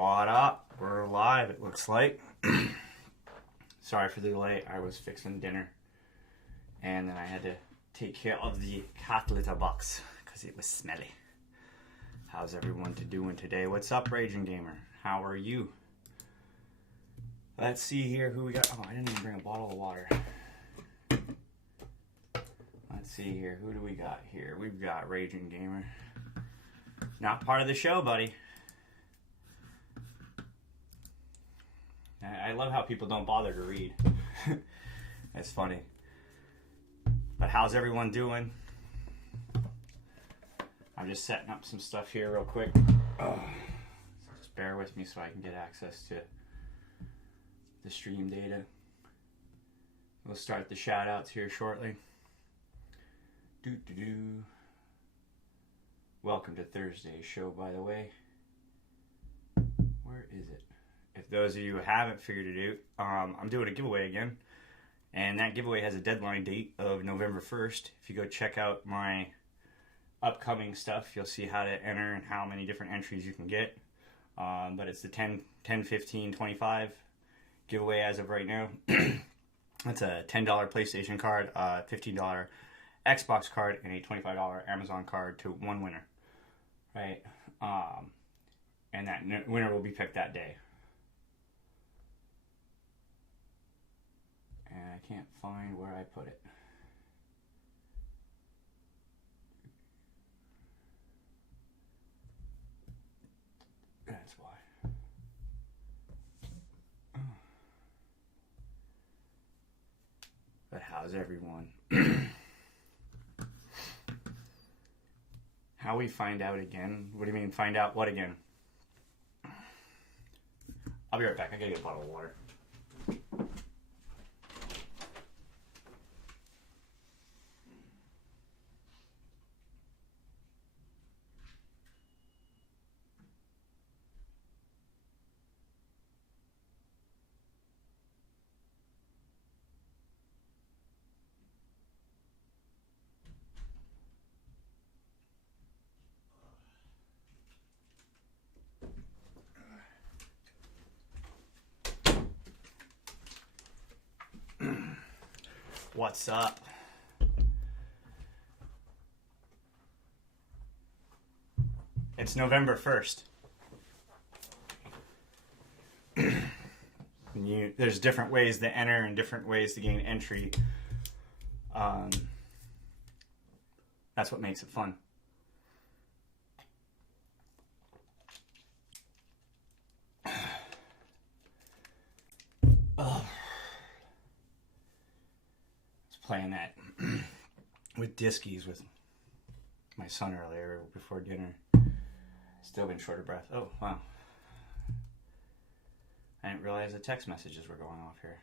What up? We're live, it looks like. Sorry for the delay. I was fixing dinner. And then I had to take care of the cat litter box because it was smelly. How's everyone doing today? What's up, Raging Gamer? How are you? Let's see here who we got. Oh, I didn't even bring a bottle of water. Let's see here. Who do we got here? We've got Raging Gamer. Not part of the show, buddy. I love how people don't bother to read. It's funny. But how's everyone doing? I'm just setting up some stuff here real quick. So just bear with me so I can get access to the stream data. We'll start the shoutouts here shortly. Welcome to Thursday's show, by the way. Where is it? If those of you who haven't figured it out, I'm doing a giveaway again. And that giveaway has a deadline date of November 1st. If you go check out my upcoming stuff, you'll see how to enter and how many different entries you can get. But it's the 10, 15, 25 giveaway as of right now. That's a $10 PlayStation card, a $15 Xbox card, and a $25 Amazon card to one winner. Right? And that winner will be picked that day. And I can't find where I put it. That's why. But how's everyone? How we find out again? What do you mean find out what again? I'll be right back. I gotta get a bottle of water. What's up? It's November 1st. There's different ways to enter and different ways to gain entry. That's what makes it fun. Playing that with Diskies with my son earlier before dinner. Still been short of breath. Oh, wow. I didn't realize the text messages were going off here.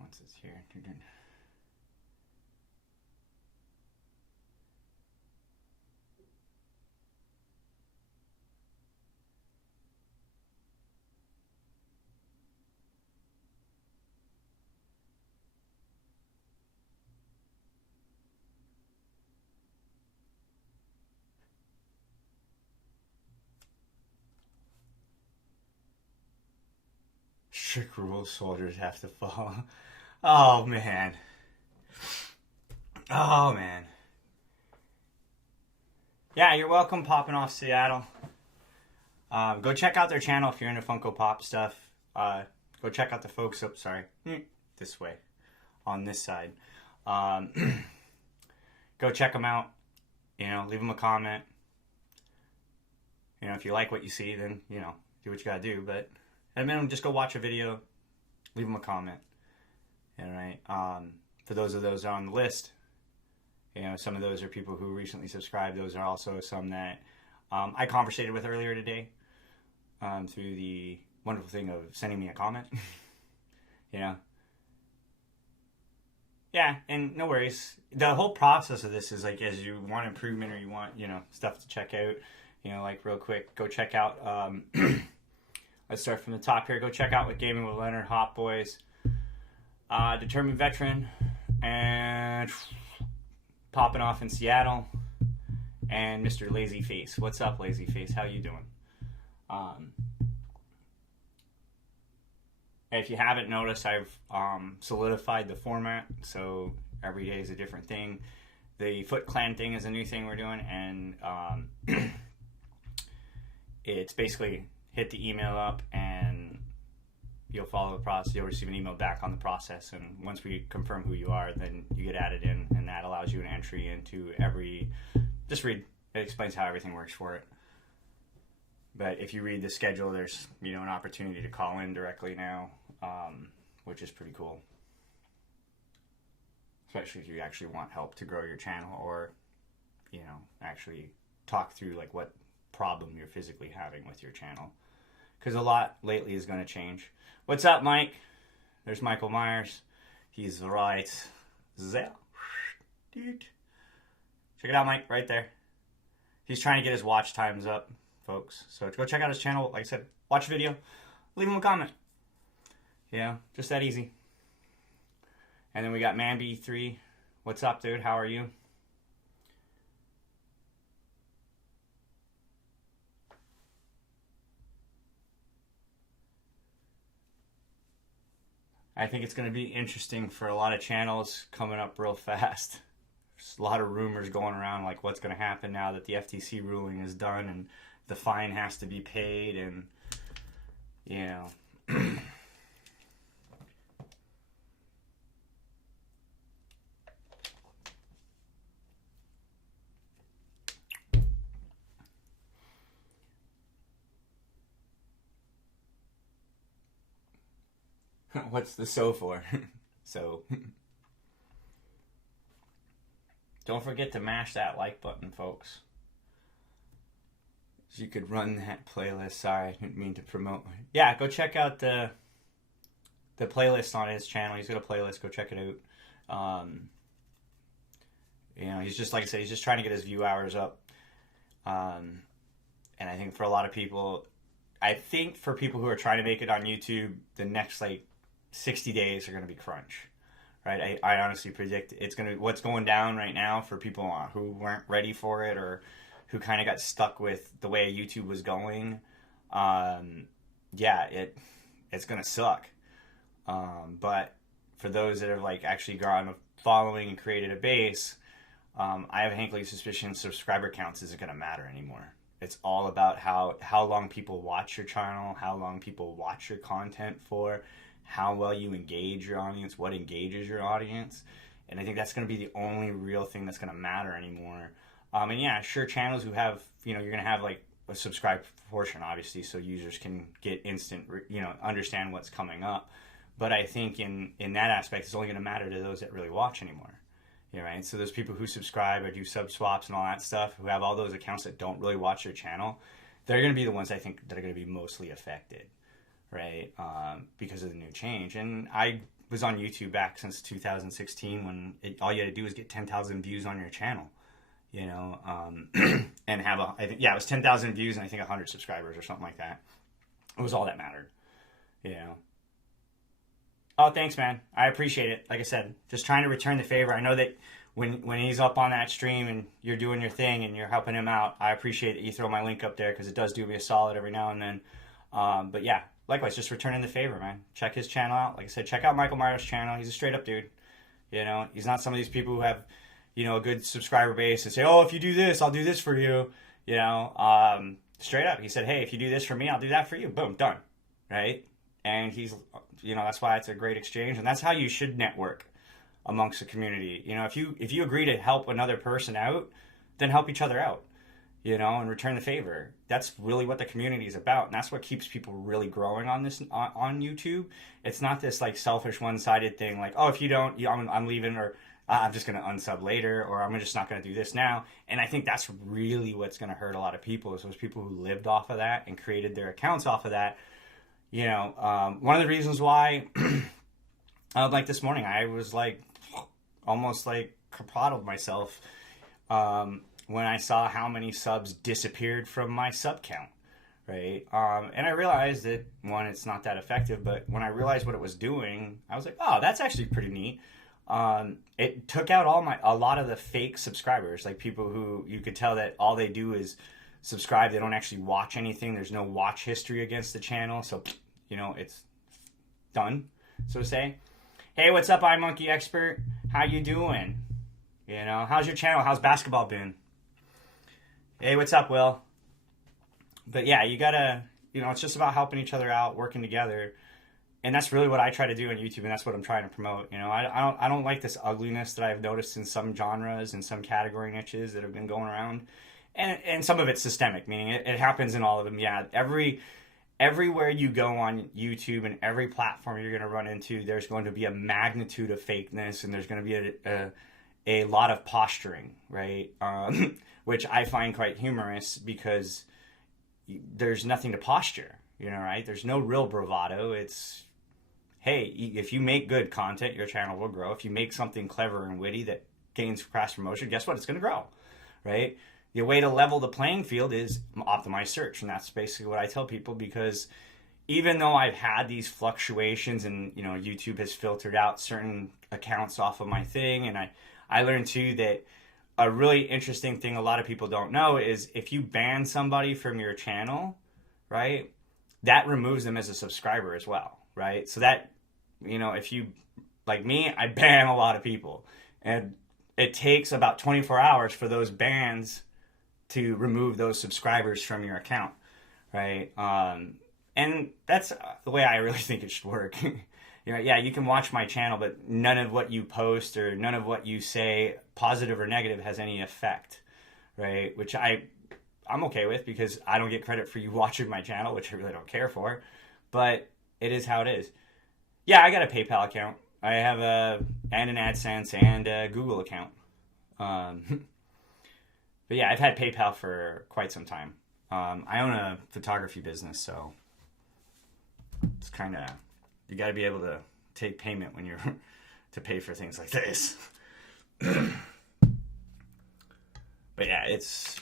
Once it's here. Strict rules, soldiers have to follow. Oh, man. Oh, man. Yeah, you're welcome popping off Seattle. Go check out their channel if you're into Funko Pop stuff. Go check out the folks up, this way, on this side. Go check them out. You know, leave them a comment. You know, if you like what you see, then, you know, do what you gotta do, but at a minimum, just go watch a video, leave them a comment. All right. For those of those on the list, you know, some of those are people who recently subscribed. Those are also some that I conversated with earlier today through the wonderful thing of sending me a comment. You know. Yeah, and no worries. The whole process of this is like as you want improvement or you want, you know, stuff to check out, you know, like real quick, go check out let's start from the top here. Go check out With Gaming with Leonard, Hot Boys, Determined Veteran, and popping off in Seattle, and Mr. Lazy Face. What's up, Lazy Face? How you doing? If you haven't noticed, I've solidified the format, so every day is a different thing. The FootClan thing is a new thing we're doing, and it's basically hit the email up and you'll follow the process. You'll receive an email back on the process, and once we confirm who you are, then you get added in, and that allows you an entry into every... Just read. It explains how everything works for it. But if you read the schedule, there's an opportunity to call in directly now, which is pretty cool. Especially if you actually want help to grow your channel, or actually talk through like what problem you're physically having with your channel, because a lot lately is going to change. What's up, Mike? There's Michael Myers. He's right there. Dude, check it out, Mike, right there. He's trying to get his watch times up, folks, so go check out his channel. Like I said, watch a video, leave him a comment. Just that easy. And then we got Manby3. What's up, dude? How are you? I think it's going to be interesting for a lot of channels coming up real fast. There's a lot of rumors going around, like what's going to happen now that the FTC ruling is done and the fine has to be paid, and what's the so for? So don't forget to mash that like button, folks. You could run that playlist. Sorry, I didn't mean to promote. Yeah, go check out the playlist on his channel. He's got a playlist. Go check it out. He's just, like I said, he's just trying to get his view hours up. And I think for a lot of people, for people who are trying to make it on YouTube, the next 60 days are going to be crunch, right? I honestly predict what's going down right now for people who weren't ready for it, or who kind of got stuck with the way YouTube was going. It's going to suck. But for those that have actually gone a following and created a base, I have a hankling suspicion subscriber counts isn't going to matter anymore. It's all about how long people watch your channel, how long people watch your content for, how well you engage your audience, what engages your audience. And I think that's going to be the only real thing that's going to matter anymore. And yeah, sure, channels who have, you're going to have a subscribe portion, obviously, so users can get instant, understand what's coming up. But I think in that aspect, it's only going to matter to those that really watch anymore. Right? So those people who subscribe or do sub swaps and all that stuff, who have all those accounts that don't really watch their channel, they're going to be the ones I think that are going to be mostly affected, right? Because of the new change. And I was on YouTube back since 2016 when all you had to do was get 10,000 views on your channel, and have it was 10,000 views and I think 100 subscribers or something like that. It was all that mattered, Oh, thanks, man. I appreciate it. Like I said, just trying to return the favor. I know that when he's up on that stream and you're doing your thing and you're helping him out, I appreciate that you throw my link up there, because it does do me a solid every now and then. But yeah, likewise, just returning the favor, man. Check his channel out. Like I said, check out Michael Myers' channel. He's a straight up dude. He's not some of these people who have, a good subscriber base and say, oh, if you do this, I'll do this for you. Straight up. He said, hey, if you do this for me, I'll do that for you. Boom, done. Right? And he's, that's why it's a great exchange. And that's how you should network amongst the community. If you agree to help another person out, then help each other out, and return the favor. That's really what the community is about. And that's what keeps people really growing on YouTube. It's not this selfish one-sided thing. Oh, if you don't, I'm leaving, or I'm just going to unsub later, or I'm just not going to do this now. And I think that's really what's going to hurt a lot of people, is those people who lived off of that and created their accounts off of that. One of the reasons why, this morning, I was almost proud of myself when I saw how many subs disappeared from my sub count, right? And I realized that, one, it's not that effective, but when I realized what it was doing, I was like, oh, that's actually pretty neat. It took out a lot of the fake subscribers, people who you could tell that all they do is subscribe. They don't actually watch anything. There's no watch history against the channel. So, you know, it's done, so to say. Hey, what's up, iMonkey Expert? How you doing? You know, how's your channel? How's basketball been? Hey, what's up, Will? But yeah, you gotta, you know, it's just about helping each other out, working together. And that's really what I try to do on YouTube, and that's what I'm trying to promote. You know, I don't like this ugliness that I've noticed in some genres and some category niches that have been going around. And some of it's systemic, meaning it happens in all of them. Yeah, everywhere you go on YouTube and every platform you're going to run into, there's going to be a magnitude of fakeness, and there's going to be a lot of posturing, right? Which I find quite humorous because there's nothing to posture, you know, right? There's no real bravado. It's, hey, if you make good content, your channel will grow. If you make something clever and witty that gains cross promotion, guess what? It's going to grow, right? The way to level the playing field is optimize search. And that's basically what I tell people, because even though I've had these fluctuations and, you know, YouTube has filtered out certain accounts off of my thing. And I learned too that a really interesting thing a lot of people don't know is if you ban somebody from your channel, right, that removes them as a subscriber as well, right? So that, you know, if you, like me, I ban a lot of people. And it takes about 24 hours for those bans to remove those subscribers from your account, right? And that's the way I really think it should work. You know, yeah, you can watch my channel, but none of what you post or none of what you say, positive or negative, has any effect, right? Which I'm okay with, because I don't get credit for you watching my channel, which I really don't care for, but it is how it is. Yeah, I got a PayPal account. I have and an AdSense and a Google account. But yeah, I've had PayPal for quite some time. I own a photography business, so it's kind of, you got to be able to take payment when you're to pay for things like this. But yeah, it's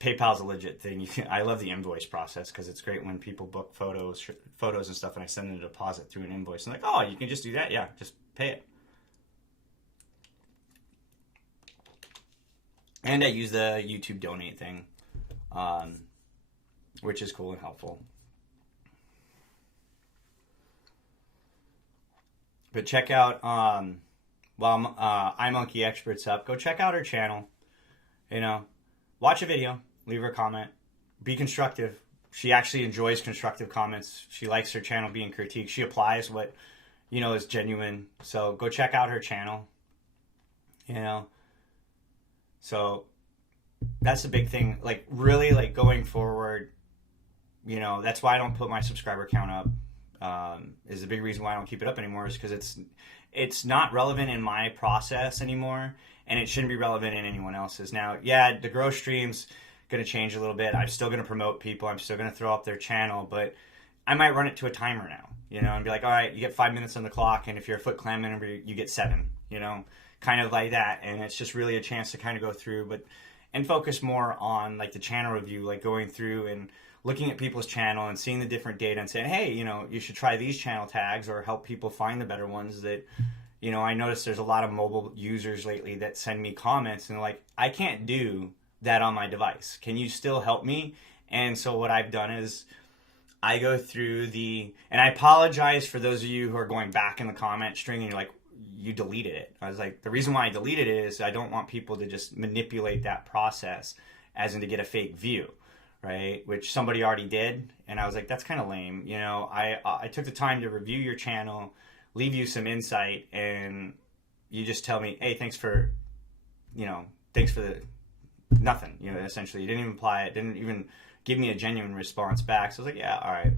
PayPal's a legit thing. I love the invoice process because it's great when people book photos and stuff, and I send them a deposit through an invoice. And like, oh, you can just do that? Yeah, just pay it. And I use the YouTube donate thing, which is cool and helpful. But check out, while iMonkey Expert's up, go check out her channel. You know, watch a video, leave her a comment, be constructive. She actually enjoys constructive comments. She likes her channel being critiqued. She applies what, you know, is genuine. So go check out her channel, you know. So that's a big thing. Like, really, like, going forward, you know, that's why I don't put my subscriber count up. Is a big reason why I don't keep it up anymore, is because it's not relevant in my process anymore, and it shouldn't be relevant in anyone else's. Now, yeah, the growth stream's going to change a little bit. I'm still going to promote people. I'm still going to throw up their channel, but I might run it to a timer now, you know, and be like, all right, you get 5 minutes on the clock, and if you're a FootClan member, you get 7, you know, kind of like that. And it's just really a chance to kind of go through, and focus more on like the channel review, like going through and looking at people's channel and seeing the different data and saying, hey, you know, you should try these channel tags, or help people find the better ones. That, you know, I noticed there's a lot of mobile users lately that send me comments and they're like, I can't do that on my device. Can you still help me? And so what I've done is I go through and I apologize for those of you who are going back in the comment string and you're like, you deleted it. I was like, the reason why I deleted it is I don't want people to just manipulate that process as in to get a fake view. Right, which somebody already did, and I was like, that's kind of lame. You know, I took the time to review your channel, leave you some insight, and you just tell me, hey, thanks for the nothing. You know, essentially, you didn't even apply it, didn't even give me a genuine response back. So I was like, yeah, all right.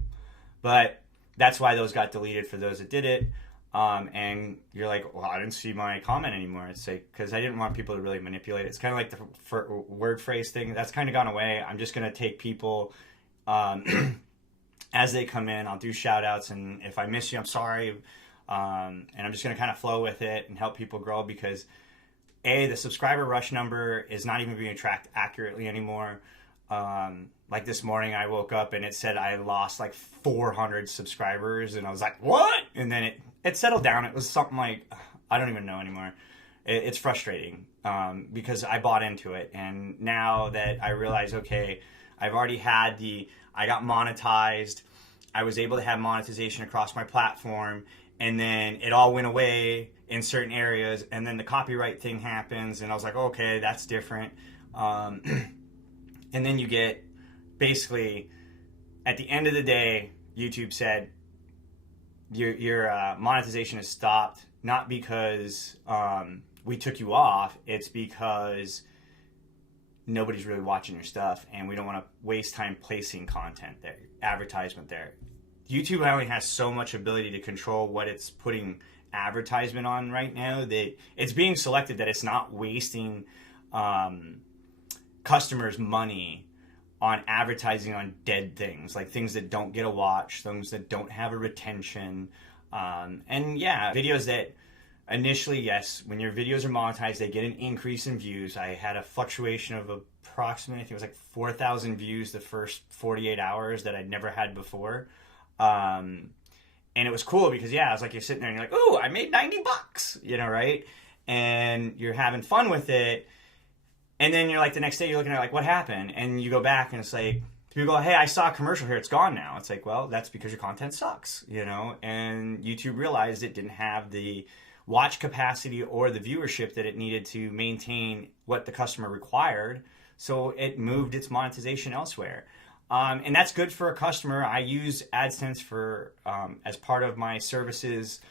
But that's why those got deleted for those that did it. And you're like, well, I didn't see my comment anymore. It's like, because I didn't want people to really manipulate it. It's kind of like the word phrase thing. That's kind of gone away. I'm just going to take people as they come in. I'll do shout outs. And if I miss you, I'm sorry. And I'm just going to kind of flow with it and help people grow, because the subscriber rush number is not even being tracked accurately anymore. Like this morning I woke up and it said I lost like 400 subscribers, and I was like, what? And then it settled down. It was something like, I don't even know anymore. It's frustrating because I bought into it, and now that I realize, okay, I've already had I got monetized. I was able to have monetization across my platform, and then it all went away in certain areas, and then the copyright thing happens, and I was like, okay, that's different. And then you get, basically, at the end of the day, YouTube said, your monetization is stopped, not because we took you off, it's because nobody's really watching your stuff, and we don't want to waste time placing content there, advertisement there. YouTube only has so much ability to control what it's putting advertisement on right now, that it's being selected that it's not wasting customers' money on advertising on dead things, like things that don't get a watch, things that don't have a retention. And yeah, videos that initially, yes, when your videos are monetized, they get an increase in views. I had a fluctuation of approximately, I think it was like 4,000 views the first 48 hours that I'd never had before. And it was cool because, yeah, it's like you're sitting there and you're like, ooh, I made $90, you know, right? And you're having fun with it. And then you're like, the next day you're looking at like, what happened? And you go back and it's like, people go, hey, I saw a commercial here, it's gone now. It's like, well, that's because your content sucks, you know? And YouTube realized it didn't have the watch capacity or the viewership that it needed to maintain what the customer required. So it moved its monetization elsewhere. And that's good for a customer. I use AdSense for as part of my services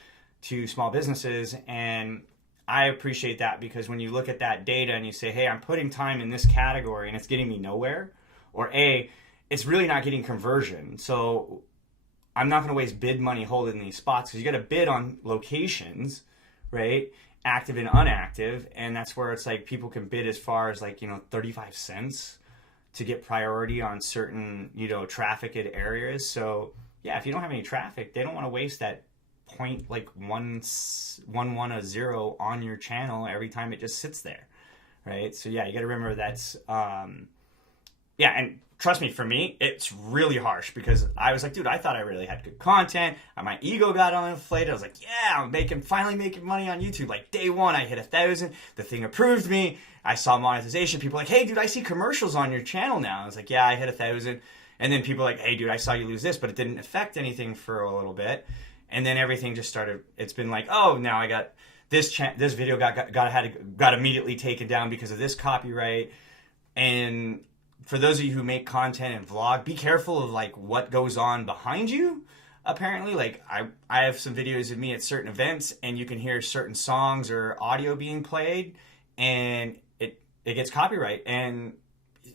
to small businesses, and I appreciate that because when you look at that data and you say, hey, I'm putting time in this category and it's getting me nowhere, or it's really not getting conversion, so I'm not going to waste bid money holding these spots, because you got to bid on locations, right? Active and inactive, and that's where it's like people can bid as far as like, 35 cents to get priority on certain, trafficked areas. So yeah, if you don't have any traffic, they don't want to waste that 0.110 on your channel every time it just sits there, right? So yeah, you got to remember that's yeah. And trust me, for me, it's really harsh because I was like, dude, I thought I really had good content, and my ego got inflated. I was like, yeah, I'm finally making money on YouTube. Like day one, I hit 1,000. The thing approved me. I saw monetization. People were like, hey, dude, I see commercials on your channel now. I was like, yeah, I hit 1,000. And then people were like, hey, dude, I saw you lose this, but it didn't affect anything for a little bit. And then everything just started. It's been like, oh, now I got this video got immediately taken down because of this copyright. And for those of you who make content and vlog, be careful of like what goes on behind you. Apparently, like I have some videos of me at certain events, and you can hear certain songs or audio being played, and it gets copyright. And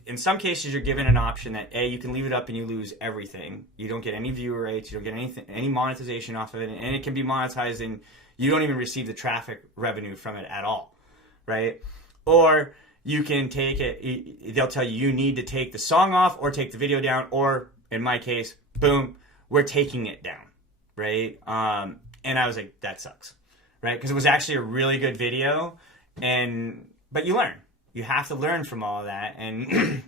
in some cases, you're given an option that you can leave it up and you lose everything. You don't get any viewer rates, you don't get any monetization off of it, and it can be monetized and you don't even receive the traffic revenue from it at all, right? Or you can take it, they'll tell you need to take the song off or take the video down, or in my case, boom, we're taking it down, right? And I was like, that sucks, right? Because it was actually a really good video, but you learn. You have to learn from all of that, and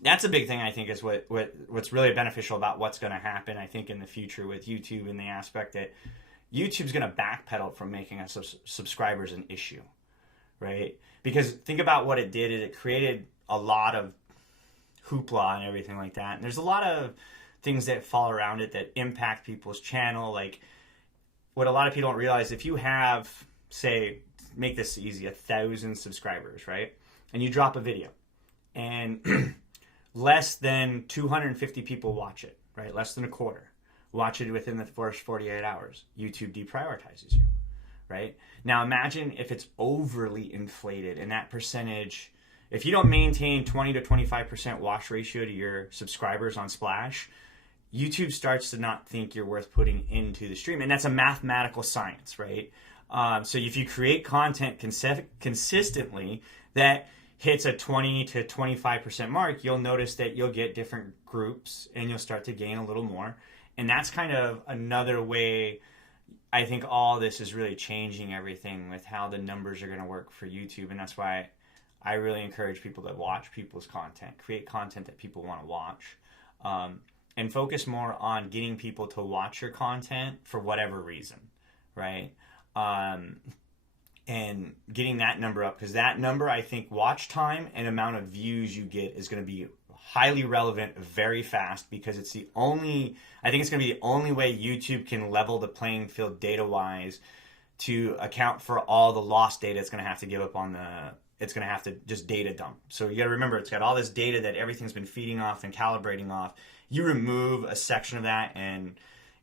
that's a big thing, I think, is what's really beneficial about what's going to happen, I think, in the future with YouTube, in the aspect that YouTube's going to backpedal from making us subscribers an issue, right? Because think about what it did, is it created a lot of hoopla and everything like that, and there's a lot of things that fall around it that impact people's channel. Like, what a lot of people don't realize, if you have, say, make this easy, 1,000 subscribers, right? And you drop a video, and less than 250 people watch it, right? Less than a quarter watch it within the first 48 hours. YouTube deprioritizes you, right? Now imagine if it's overly inflated, and that percentage, if you don't maintain 20 to 25% watch ratio to your subscribers on Splash, YouTube starts to not think you're worth putting into the stream. And that's a mathematical science, right? So if you create content consistently that hits a 20 to 25% mark, you'll notice that you'll get different groups and you'll start to gain a little more. And that's kind of another way I think all this is really changing everything with how the numbers are going to work for YouTube. And that's why I really encourage people to watch people's content, create content that people want to watch, and focus more on getting people to watch your content for whatever reason, right? And getting that number up, because that number, I think, watch time and amount of views you get is going to be highly relevant very fast, because it's the only, I think it's going to be the only way YouTube can level the playing field data-wise to account for all the lost data it's going to have to give up on it's going to have to just data dump. So you got to remember, it's got all this data that everything's been feeding off and calibrating off. You remove a section of that, and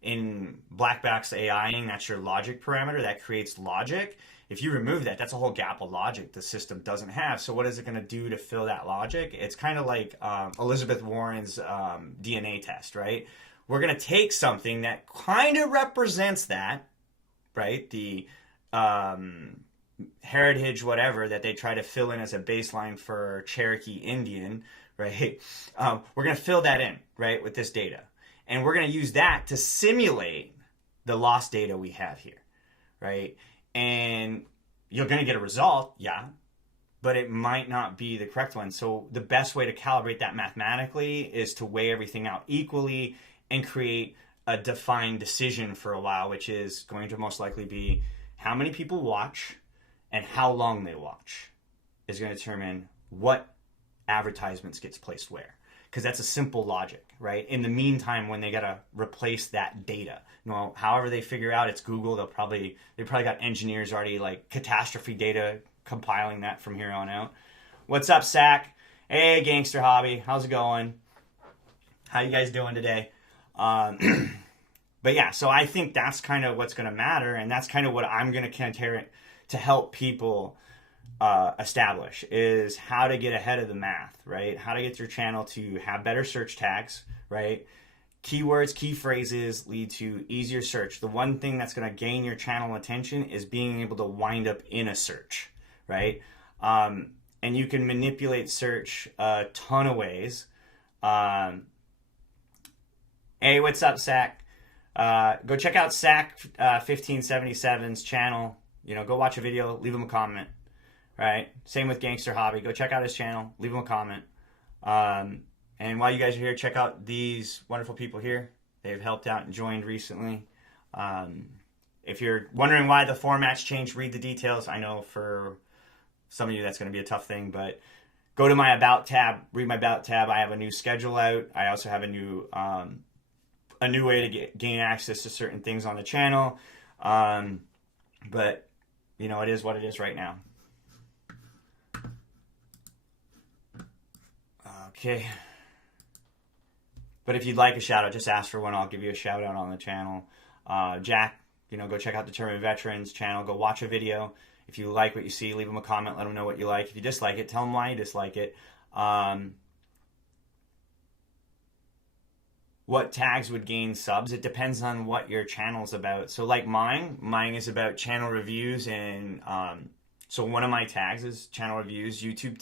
in black box AIing, that's your logic parameter that creates logic. If you remove that, that's a whole gap of logic the system doesn't have. So what is it going to do to fill that logic? It's kind of like Elizabeth Warren's DNA test, right? We're going to take something that kind of represents that, right? The heritage, whatever, that they try to fill in as a baseline for Cherokee Indian, right? We're going to fill that in, right, with this data. And we're going to use that to simulate the lost data we have here, right? And you're going to get a result, yeah, but it might not be the correct one. So the best way to calibrate that mathematically is to weigh everything out equally and create a defined decision for a while, which is going to most likely be how many people watch and how long they watch is going to determine what advertisements gets placed where. Because that's a simple logic, right? In the meantime, when they got to replace that data, however they figure out it's Google, they probably got engineers already like catastrophe data compiling that from here on out. What's up, Sack? Hey, Gangster Hobby, how's it going? How you guys doing today? But yeah, so I think that's kind of what's going to matter, and that's kind of what I'm going to help people establish, is how to get ahead of the math, right? How to get your channel to have better search tags, right? Keywords, key phrases lead to easier search. The one thing that's going to gain your channel attention is being able to wind up in a search, right? And you can manipulate search a ton of ways. Hey, what's up, Sack? Go check out Sack 1577's channel. Go watch a video, leave him a comment. Right? Same with Gangster Hobby. Go check out his channel, leave him a comment. And while you guys are here, check out these wonderful people here. They've helped out and joined recently. If you're wondering why the format's changed, read the details. I know for some of you that's going to be a tough thing, but go to my About tab, read my About tab. I have a new schedule out. I also have a new way to gain access to certain things on the channel. But, it is what it is right now. Okay. But if you'd like a shout out, just ask for one. I'll give you a shout out on the channel. Jack, go check out Determined Veterans channel. Go watch a video. If you like what you see, leave them a comment. Let them know what you like. If you dislike it, tell them why you dislike it. What tags would gain subs? It depends on what your channel's about. So like mine is about channel reviews, and so one of my tags is channel reviews, YouTube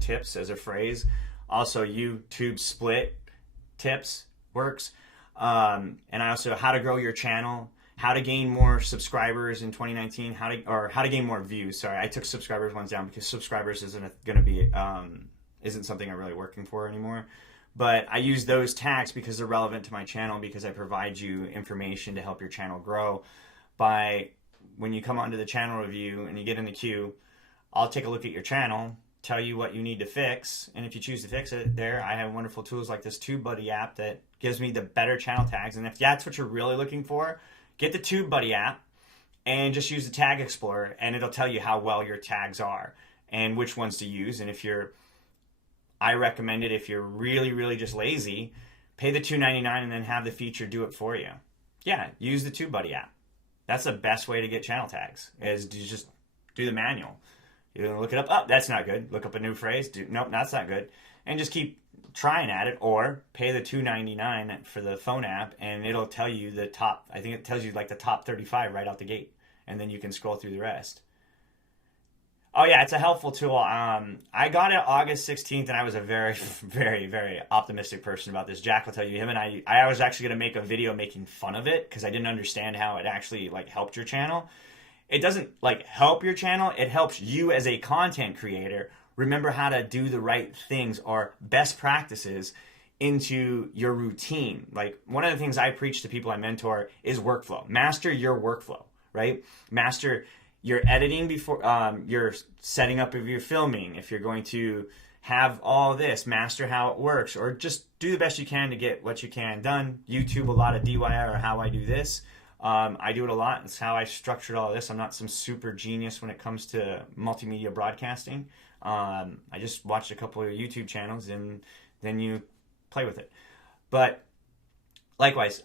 tips as a phrase. Also YouTube split tips works. And I also how to grow your channel, how to gain more subscribers in 2019, how to gain more views. Sorry, I took subscribers ones down because subscribers isn't something I'm really working for anymore. But I use those tags because they're relevant to my channel, because I provide you information to help your channel grow. When you come onto the channel review and you get in the queue, I'll take a look at your channel, tell you what you need to fix, and if you choose to fix it, I have wonderful tools like this TubeBuddy app that gives me the better channel tags. And if that's what you're really looking for, get the TubeBuddy app and just use the Tag Explorer, and it'll tell you how well your tags are and which ones to use. And I recommend it if you're really, really just lazy, pay the $2.99 and then have the feature do it for you. Yeah, use the TubeBuddy app. That's the best way to get channel tags, is to just do the manual. You look it up. Oh, that's not good. Look up a new phrase. Nope, that's not good. And just keep trying at it, or pay the $2.99 for the phone app, and it'll tell you the top. I think it tells you like the top 35 right out the gate, and then you can scroll through the rest. Oh yeah, it's a helpful tool. I got it August 16th, and I was a very, very, very optimistic person about this. Jack will tell you, him and I was actually going to make a video making fun of it because I didn't understand how it actually helped your channel. It doesn't help your channel. It helps you as a content creator remember how to do the right things or best practices into your routine. One of the things I preach to people I mentor is workflow. Master your workflow, right? Master your editing before your setting up of your filming, if you're going to have all this, master how it works, or just do the best you can to get what you can done. YouTube, a lot of DIY or how I do this. I do it a lot. It's how I structured all this. I'm not some super genius when it comes to multimedia broadcasting. I just watched a couple of YouTube channels and then you play with it. But likewise,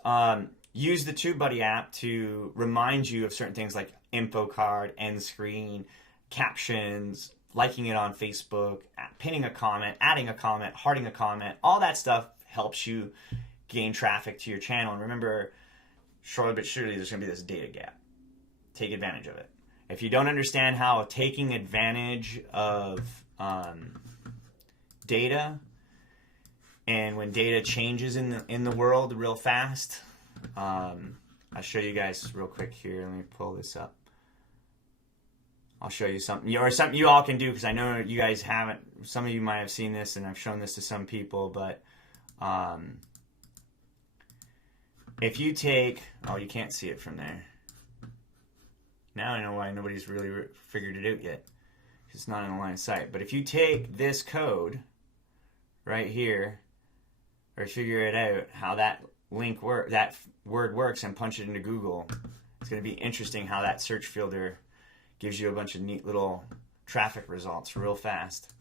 use the TubeBuddy app to remind you of certain things like info card, end screen, captions, liking it on Facebook, pinning a comment, adding a comment, hearting a comment. All that stuff helps you gain traffic to your channel. And remember, shortly but surely, there's going to be this data gap. Take advantage of it. If you don't understand how taking advantage of data, and when data changes in the world real fast, I'll show you guys real quick here. Let me pull this up. I'll show you something, or something you all can do, because I know you guys haven't. Some of you might have seen this, and I've shown this to some people, but if you take, oh, you can't see it from there. Now I know why nobody's really figured it out yet. It's not in the line of sight. But if you take this code right here, or figure it out how that that word works, and punch it into Google, it's going to be interesting how that search filter gives you a bunch of neat little traffic results real fast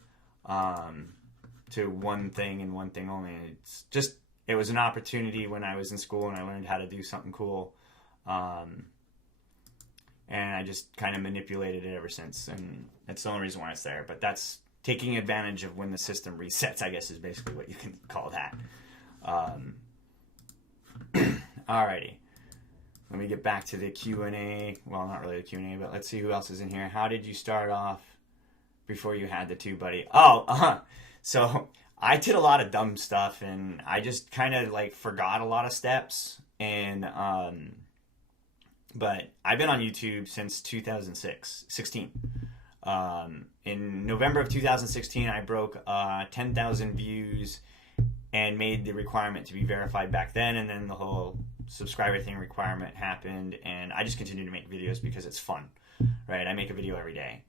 to one thing and one thing only. It's just, it was an opportunity when I was in school and I learned how to do something cool. And I just kind of manipulated it ever since. And that's the only reason why it's there. But that's taking advantage of when the system resets, I guess, is basically what you can call that. Alrighty. Let me get back to the Q&A. Well, not really the Q&A, but let's see who else is in here. How did you start off before you had the TubeBuddy? Oh, so I did a lot of dumb stuff, and I just kind of like forgot a lot of steps. And but I've been on YouTube since 2016. In November of 2016, I broke 10,000 views and made the requirement to be verified back then, and then the whole subscriber thing requirement happened, and I just continue to make videos because it's fun, right? I make a video every day,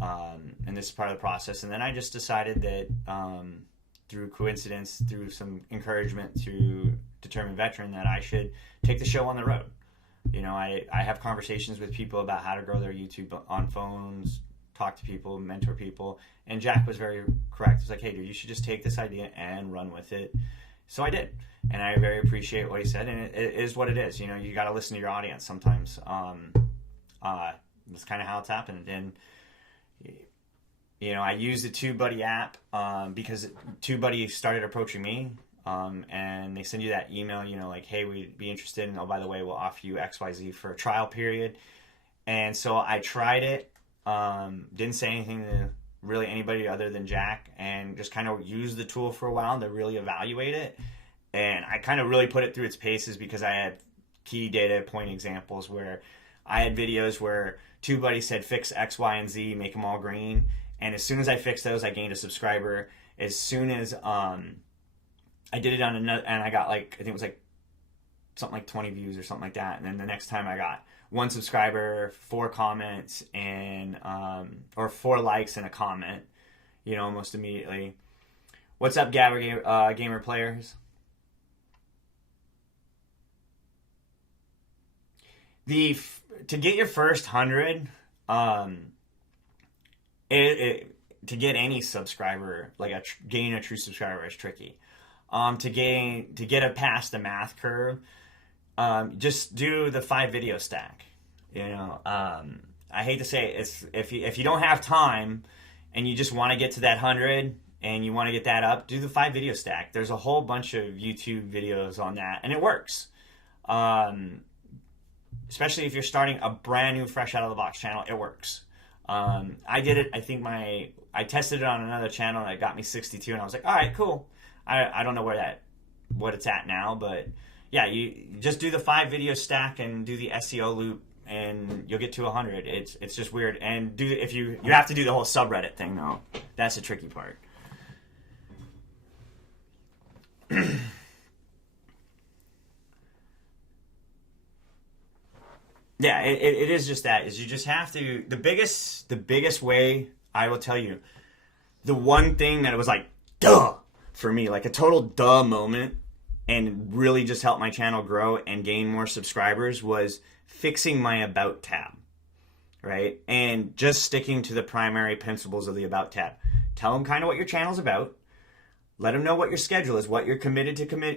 and this is part of the process. And then I just decided that through coincidence, through some encouragement to Determined Veteran, that I should take the show on the road. You know, I have conversations with people about how to grow their YouTube on phones, talk to people, mentor people, and Jack was very correct. He's like, hey, dude, you should just take this idea and run with it. So I did, and I very appreciate what he said, and it is what it is. You know, you got to listen to your audience sometimes. That's kind of how it's happened. And you know, I used the TubeBuddy app because TubeBuddy started approaching me, and they send you that email, you know, like, hey, we'd be interested, and oh, by the way, we'll offer you XYZ for a trial period. And so I tried it, didn't say anything to really anybody other than Jack, and just kind of used the tool for a while to really evaluate it. And I kind of really put it through its paces because I had key data point examples where I had videos where TubeBuddy said fix X, Y, and Z, make them all green. And as soon as I fixed those, I gained a subscriber. As soon as I did it on another, and I got like, I think it was like something like 20 views or something like that. And then the next time I got 1 subscriber, 4 comments, and or 4 likes and a comment, you know, almost immediately. What's up, gamer players? To get your first 100, to get any subscriber, like gain a true subscriber, is tricky. To get past the math curve, just do the 5 video stack. You know, I hate to say it, if you don't have time and you just want to get to that 100 and you want to get that up, do the 5 video stack. There's a whole bunch of YouTube videos on that, and it works. Especially if you're starting a brand new, fresh out of the box channel, it works. I did it. I think I tested it on another channel that got me 62, and I was like, all right, cool. I don't know what it's at now, but yeah, you just do the 5 video stack and do the SEO loop, and you'll get to 100. It's just weird. And if you have to do the whole subreddit thing though. That's the tricky part. Yeah, it is just that. Is you just have to. The biggest way I will tell you, the one thing that it was like duh for me, like a total duh moment, and really just helped my channel grow and gain more subscribers was fixing my about tab, right? And just sticking to the primary principles of the about tab. Tell them kind of what your channel's about. Let them know what your schedule is, what you're committed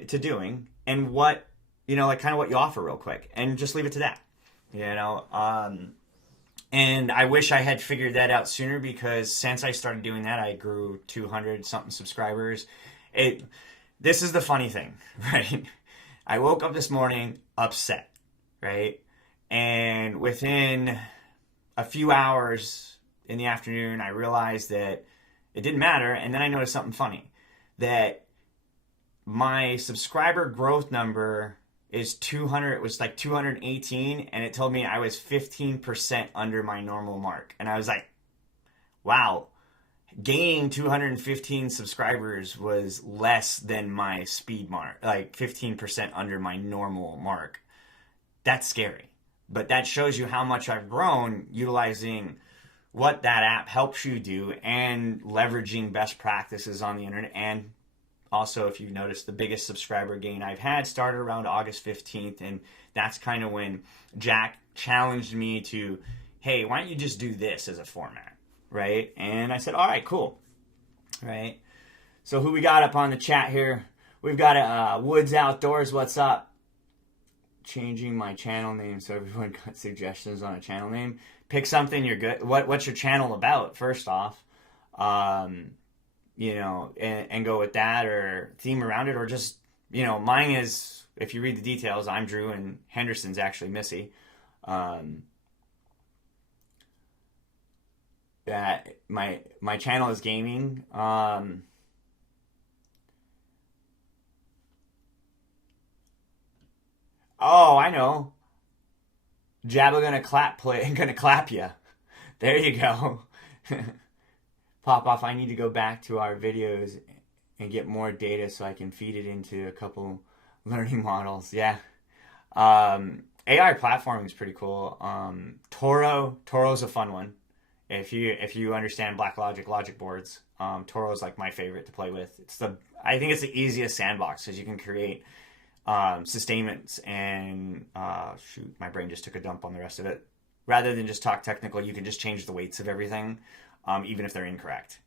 to doing, and what, like kind of what you offer real quick, and just leave it to that. And I wish I had figured that out sooner, because since I started doing that, I grew 200 something subscribers. This is the funny thing, right? I woke up this morning upset, right? And within a few hours in the afternoon, I realized that it didn't matter. And then I noticed something funny, that my subscriber growth number is 200. It was like 218, and it told me I was 15% under my normal mark. And I was like, wow, gaining 215 subscribers was less than my speed mark, like 15% under my normal mark. That's scary. But that shows you how much I've grown utilizing what that app helps you do and leveraging best practices on the internet. And also, if you've noticed, the biggest subscriber gain I've had started around August 15th. And that's kind of when Jack challenged me to, hey, why don't you just do this as a format, right? And I said, all right, cool, right? So who we got up on the chat here? We've got Woods Outdoors. What's up? Changing my channel name so everyone got suggestions on a channel name. Pick something you're good. What's your channel about, first off? And go with that, or theme around it, or just, mine is, if you read the details, I'm Drew and Henderson's actually Missy. That my channel is gaming. Oh, I know. Jabba gonna clap ya. There you go. Pop off. I need to go back to our videos and get more data so I can feed it into a couple learning models. Yeah. AI platforming is pretty cool. Toro's a fun one. If you understand Black logic boards, Toro's like my favorite to play with. I think it's the easiest sandbox, because you can create sustainments and shoot, my brain just took a dump on the rest of it. Rather than just talk technical, you can just change the weights of everything, even if they're incorrect,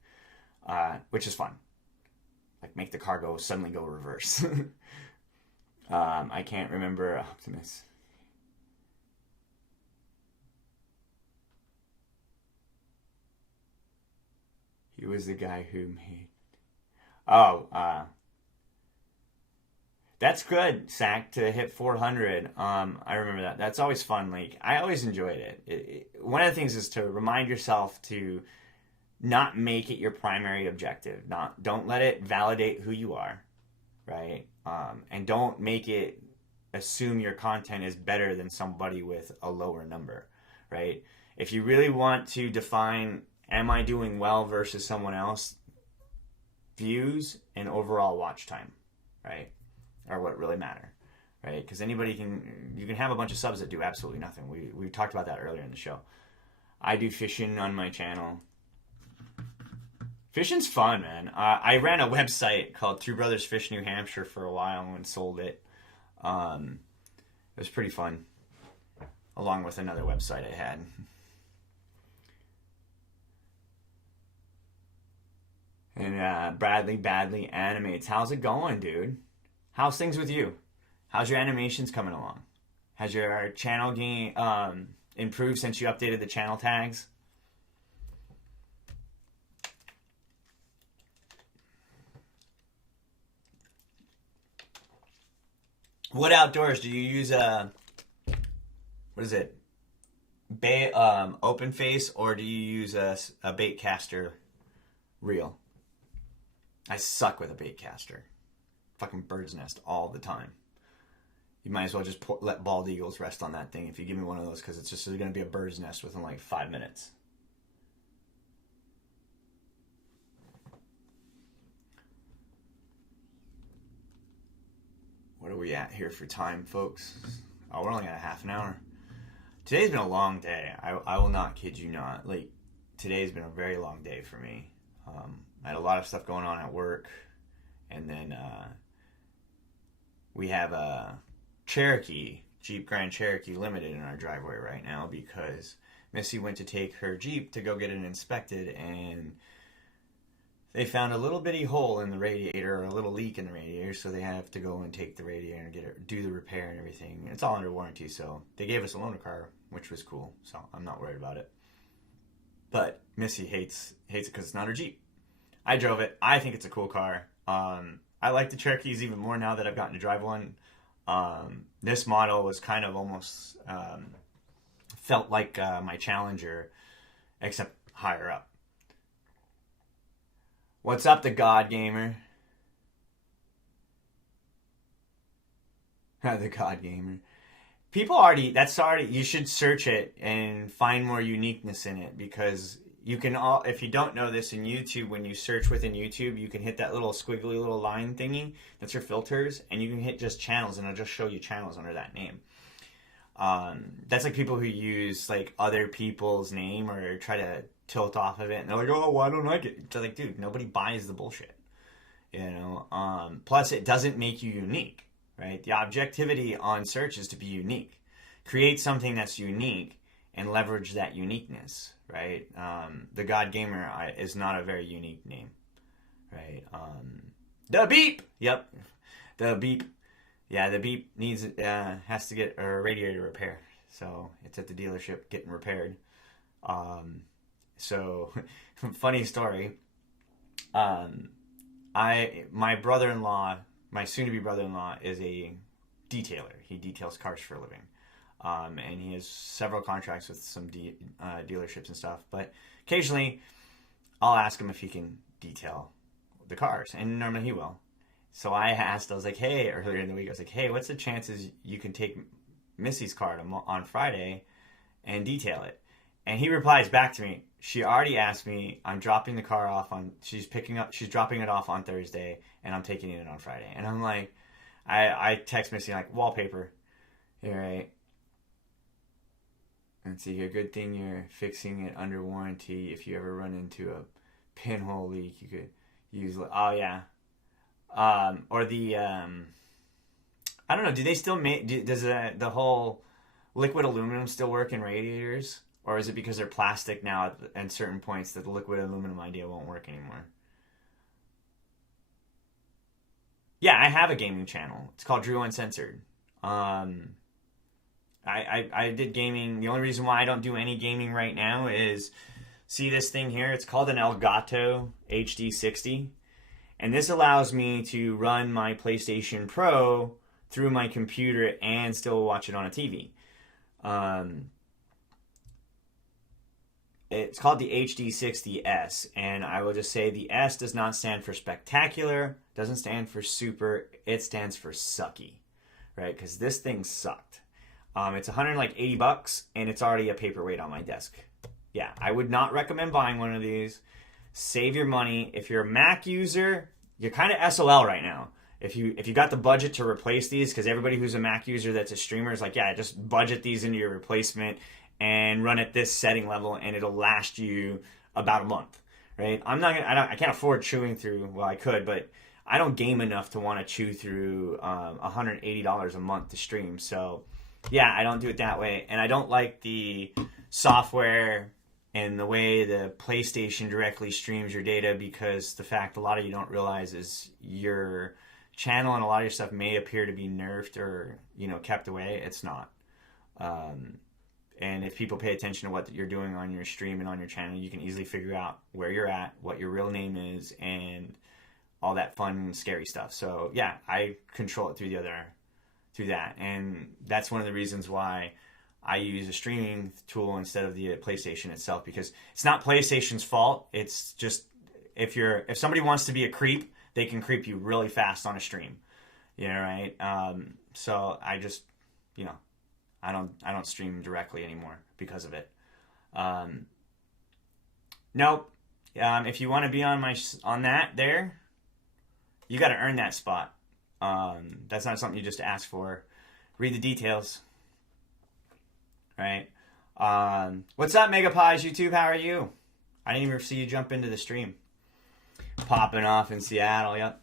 which is fun. Like make the car suddenly go reverse. I can't remember Optimus. He was the guy who made. That's good, Sack, to hit 400. I remember that. That's always fun. Like, I always enjoyed it. One of the things is to remind yourself to not make it your primary objective. Don't let it validate who you are, right? And don't make it assume your content is better than somebody with a lower number, right? If you really want to define, am I doing well versus someone else, views and overall watch time, right, are what really matter, right? Because you can have a bunch of subs that do absolutely nothing. We talked about that earlier in the show. I do fishing on my channel. Fishing's fun, man. I ran a website called Two Brothers Fish New Hampshire for a while and sold it. It was pretty fun, along with another website I had. And Bradley Badly Animates. How's it going, dude? How's things with you? How's your animations coming along? Has your channel game improved since you updated the channel tags? What outdoors do you use? What is it? Open face, or do you use a bait caster reel? I suck with a bait caster. Fucking bird's nest all the time. You might as well just let bald eagles rest on that thing if you give me one of those, because it's just going to be a bird's nest within like 5 minutes. What are we at here for time, folks? Oh, we're only at a half an hour. Today's been a long day. I will not kid you not. Like, today's been a very long day for me. I had a lot of stuff going on at work. And then we have a Cherokee, Jeep Grand Cherokee Limited in our driveway right now because Missy went to take her Jeep to go get it inspected, and they found a little bitty hole in the radiator, or a little leak in the radiator, so they have to go and take the radiator and do the repair and everything. It's all under warranty, so they gave us a loaner car, which was cool, so I'm not worried about it. But Missy hates it because it's not her Jeep. I drove it. I think it's a cool car. I like the Cherokees even more now that I've gotten to drive one. This model was kind of almost felt like my Challenger, except higher up. What's up, the God Gamer? The God Gamer. People you should search it and find more uniqueness in it, because you can if you don't know this, in YouTube, when you search within YouTube, you can hit that little squiggly little line thingy. That's your filters, and you can hit just channels, and it'll just show you channels under that name. That's like people who use like other people's name or try to tilt off of it, and they're like, oh, well, I don't like it. It's like, dude, nobody buys the bullshit, you know. Plus, it doesn't make you unique, right? The objectivity on search is to be unique. Create something that's unique and leverage that uniqueness, right? The God Gamer is not a very unique name, right? The Beep, yep, the Beep. Yeah, the Beep has to get a radiator repair, so it's at the dealership getting repaired. So, funny story. My brother-in-law, my soon-to-be brother-in-law, is a detailer. He details cars for a living, and he has several contracts with some dealerships and stuff. But occasionally, I'll ask him if he can detail the cars, and normally he will. So I was like, hey, earlier in the week, I was like, hey, what's the chances you can take Missy's car on Friday and detail it? And he replies back to me, she already asked me, I'm dropping the car off she's dropping it off on Thursday, and I'm taking it on Friday. And I'm like, I text Missy, like, wallpaper. All right. Let's see here. Good thing you're fixing it under warranty. If you ever run into a pinhole leak, you could use, oh yeah. Or the, I don't know, do they still does the whole liquid aluminum still work in radiators? Or is it because they're plastic now at certain points that the liquid aluminum idea won't work anymore? Yeah, I have a gaming channel. It's called Drew Henderson. I did gaming. The only reason why I don't do any gaming right now is, see this thing here? It's called an Elgato HD60. And this allows me to run my PlayStation Pro through my computer and still watch it on a TV. It's called the HD60S, and I will just say the S does not stand for spectacular, doesn't stand for super, it stands for sucky, right? Because this thing sucked. It's $180, and it's already a paperweight on my desk. Yeah, I would not recommend buying one of these. Save your money. If you're a Mac user, you're kind of SOL right now. If you got the budget to replace these, because everybody who's a Mac user that's a streamer is like, yeah, just budget these into your replacement and run at this setting level, and it'll last you about a month, right? I can't afford chewing through. Well, I could, but I don't game enough to want to chew through $180 a month to stream. So, yeah, I don't do it that way, and I don't like the software and the way the PlayStation directly streams your data, because the fact a lot of you don't realize is your channel and a lot of your stuff may appear to be nerfed or, kept away. It's not. And if people pay attention to what you're doing on your stream and on your channel, you can easily figure out where you're at, what your real name is, and all that fun, scary stuff. So, yeah, I control it through that. And that's one of the reasons why I use a streaming tool instead of the PlayStation itself, because it's not PlayStation's fault. It's just if somebody wants to be a creep, they can creep you really fast on a stream. Right? So I just, I don't stream directly anymore because of it. Nope. If you want to be on that there, you got to earn that spot. That's not something you just ask for. Read the details. Right? What's up, Megapies YouTube? How are you? I didn't even see you jump into the stream. Popping off in Seattle, yep.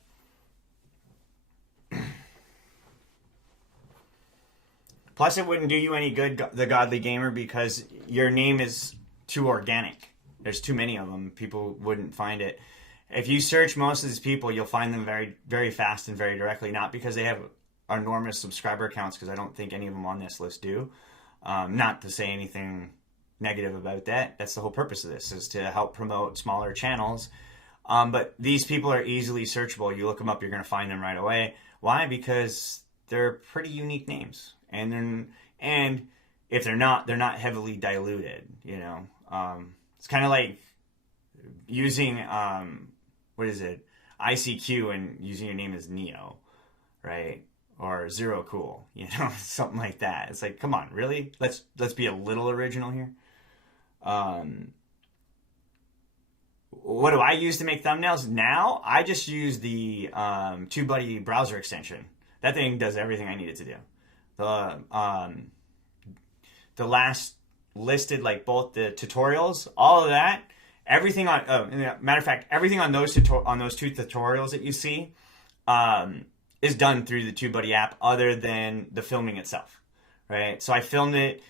Plus, it wouldn't do you any good, the Godly Gamer, because your name is too organic. There's too many of them. People wouldn't find it. If you search most of these people, you'll find them very, very fast and very directly. Not because they have enormous subscriber counts, because I don't think any of them on this list do. Not to say anything negative about that. That's the whole purpose of this, is to help promote smaller channels. But these people are easily searchable. You look them up, you're going to find them right away. Why? Because they're pretty unique names. And if they're not heavily diluted, you know. It's kind of like using, what is it, ICQ and using your name as Neo, right? Or Zero Cool, you know, something like that. It's like, come on, really? Let's be a little original here. What do I use to make thumbnails now? I just use the TubeBuddy browser extension. That thing does everything I need it to do. The last listed, like both the tutorials, all of that, everything on. Matter of fact, everything on those two tutorials that you see is done through the TubeBuddy app, other than the filming itself, right? So I filmed it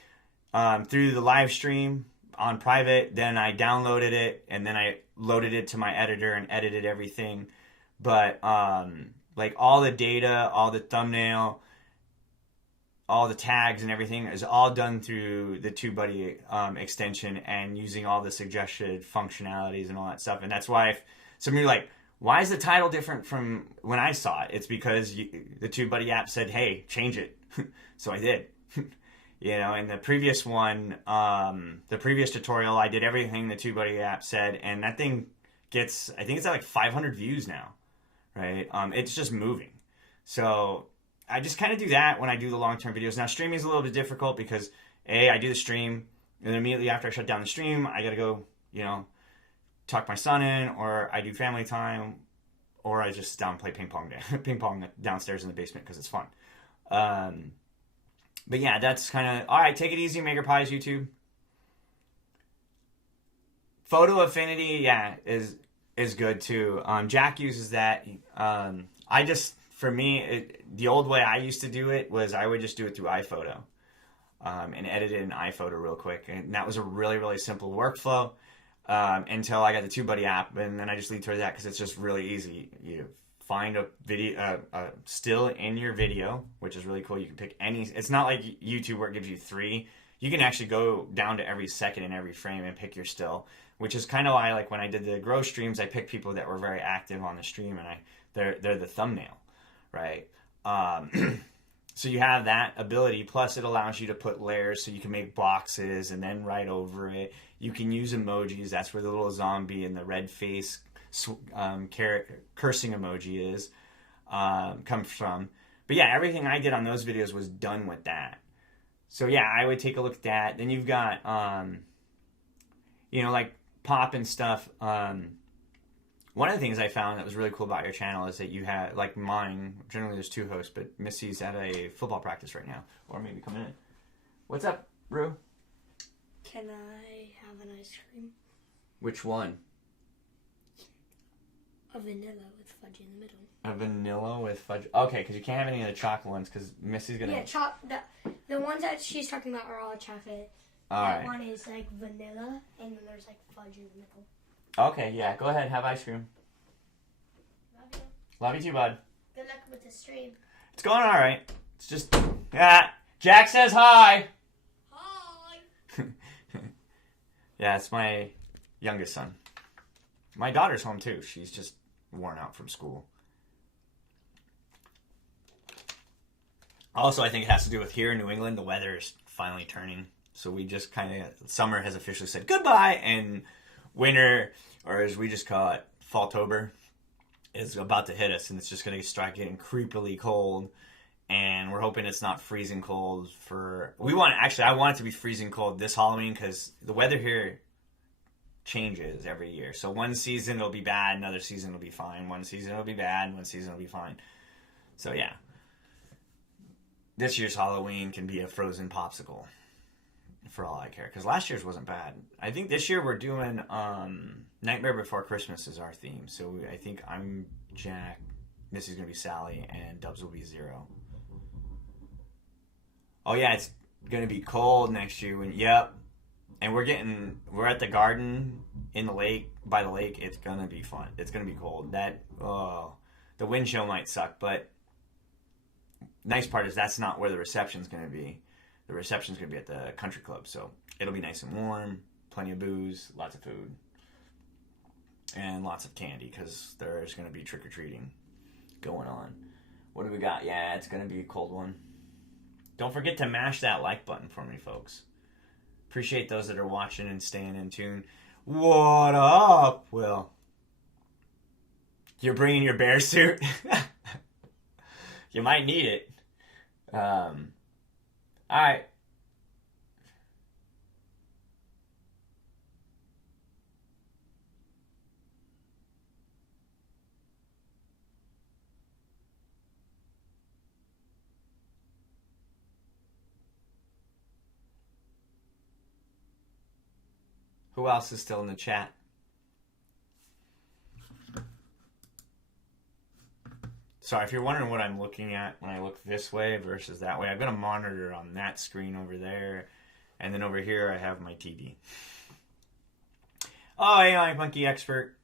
through the live stream on private, then I downloaded it, and then I loaded it to my editor and edited everything. But like all the data, all the thumbnail, all the tags and everything is all done through the TubeBuddy extension, and using all the suggested functionalities and all that stuff. And that's why if some of you are like, why is the title different from when I saw it? It's because the TubeBuddy app said, hey, change it. So I did. You know, in the previous one, the previous tutorial, I did everything the TubeBuddy app said, and that thing gets, I think it's at like 500 views now, right? It's just moving. So I just kind of do that when I do the long-term videos. Now, streaming is a little bit difficult because, I do the stream, and then immediately after I shut down the stream, I got to go, you know, tuck my son in, or I do family time, or I just sit down and play ping pong downstairs in the basement because it's fun. But yeah, that's kind of, all right, take it easy, Maker Pies YouTube. Photo Affinity, yeah, is good too. Jack uses that. For me, the old way I used to do it was I would just do it through iPhoto and edit it in iPhoto real quick. And that was a really, really simple workflow until I got the TubeBuddy app. And then I just lead towards that because it's just really easy. You find a video, still in your video, which is really cool. You can pick any. It's not like YouTube where it gives you 3. You can actually go down to every second in every frame and pick your still, which is kind of why, like when I did the Grow streams, I picked people that were very active on the stream, and they're the thumbnail. Right. So you have that ability, plus it allows you to put layers so you can make boxes and then write over it. You can use emojis. That's where the little zombie and the red face cursing emoji is comes from. But yeah, everything I did on those videos was done with that. So yeah, I would take a look at that. Then you've got like Pop and stuff. One of the things I found that was really cool about your channel is that you had, like mine, generally there's 2 hosts, but Missy's at a football practice right now. Or maybe coming in. What's up, Rue? Can I have an ice cream? Which one? A vanilla with fudge in the middle. A vanilla with fudge? Okay, because you can't have any of the chocolate ones because Missy's going to... Yeah, the ones that she's talking about are all chocolate. Alright. That one is like vanilla, and then there's like fudge in the middle. Okay, yeah, go ahead, have ice cream. Love you. Love you too, bud. Good luck with the stream. It's going alright. It's just... Jack says hi! Hi! Yeah, it's my youngest son. My daughter's home too. She's just worn out from school. Also, I think it has to do with here in New England, the weather is finally turning. So we just kind of... Summer has officially said goodbye, and... winter, or as we just call it, Falltober, is about to hit us, and it's just going to start getting creepily cold. And we're hoping it's not freezing cold for... I want it to be freezing cold this Halloween because the weather here changes every year. So one season it'll be bad, another season it'll be fine. One season it'll be bad, one season it'll be fine. So yeah. This year's Halloween can be a frozen popsicle. for all I care, because last year's wasn't bad. I think this year we're doing Nightmare Before Christmas is our theme. So I think I'm Jack, Missy's going to be Sally, and Dubs will be Zero. Oh yeah, it's going to be cold next year. Yep. And we're at the garden in the lake, by the lake. It's going to be fun. It's going to be cold. The wind chill might suck, but nice part is that's not where the reception's going to be. The reception's going to be at the country club, so it'll be nice and warm, plenty of booze, lots of food, and lots of candy, because there's going to be trick-or-treating going on. What do we got? Yeah, it's going to be a cold one. Don't forget to mash that like button for me, folks. Appreciate those that are watching and staying in tune. What up, Will? You're bringing your bear suit? You might need it. All right. Who else is still in the chat? Sorry, if you're wondering what I'm looking at when I look this way versus that way, I've got a monitor on that screen over there, and then over here I have my TV. Oh, hey, iMonkey Expert.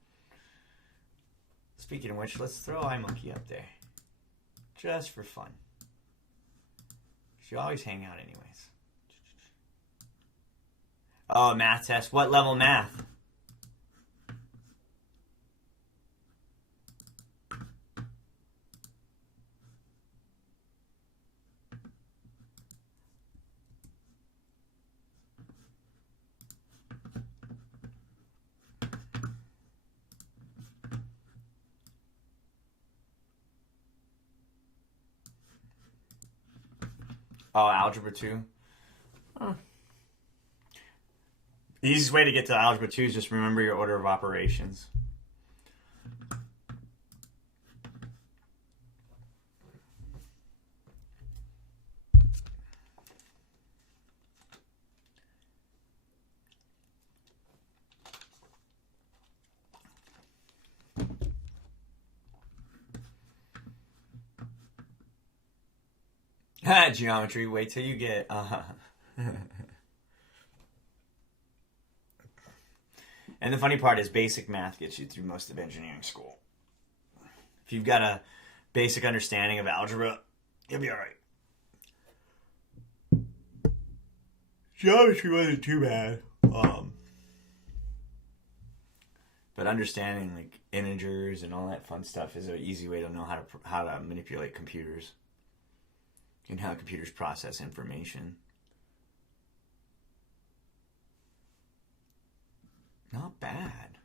Speaking of which, let's throw iMonkey up there. Just for fun. You always hang out anyways. Oh, math test. What level math? Oh, Algebra 2. Huh. The easiest way to get to Algebra 2 is just remember your order of operations. Geometry, wait till you get... And the funny part is basic math gets you through most of engineering school. If you've got a basic understanding of algebra, you'll be all right. Geometry wasn't too bad. But understanding like integers and all that fun stuff is an easy way to know how to manipulate computers and how computers process information. Not bad.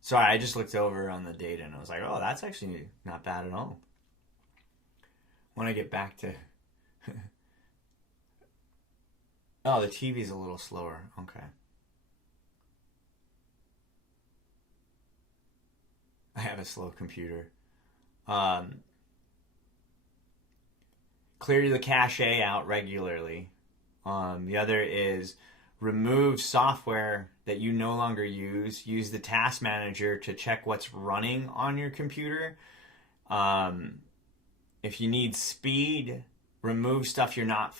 Sorry, I just looked over on the data and I was like, oh, that's actually not bad at all. When I get back to... Oh, the TV's a little slower. Okay. I have a slow computer. Clear the cache out regularly. The other is... remove software that you no longer use. Use the task manager to check what's running on your computer. If you need speed, remove stuff you're not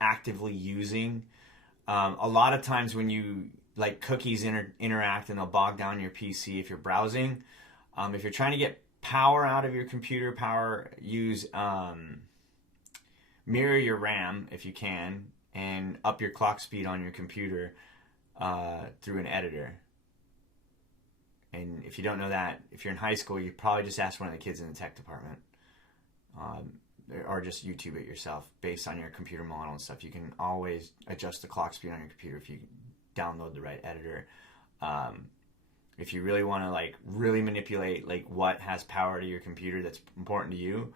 actively using. A lot of times when you like cookies interact and they'll bog down your PC if you're browsing. If you're trying to get power out of your computer, use mirror your RAM if you can, and up your clock speed on your computer through an editor. And if you don't know that, if you're in high school, you probably just ask one of the kids in the tech department. Or just YouTube it yourself based on your computer model and stuff. You can always adjust the clock speed on your computer if you download the right editor. If you really want to like really manipulate like what has power to your computer that's important to you,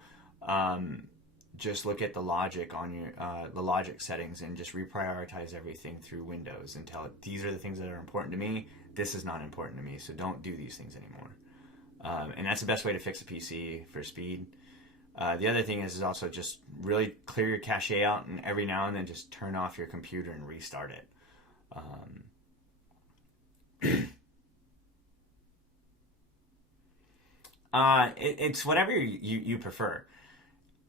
just look at the logic on your the logic settings and just reprioritize everything through Windows and tell it these are the things that are important to me. This is not important to me, so don't do these things anymore. And that's the best way to fix a PC for speed. The other thing is also just really clear your cache out, and every now and then just turn off your computer and restart it. It's whatever you prefer.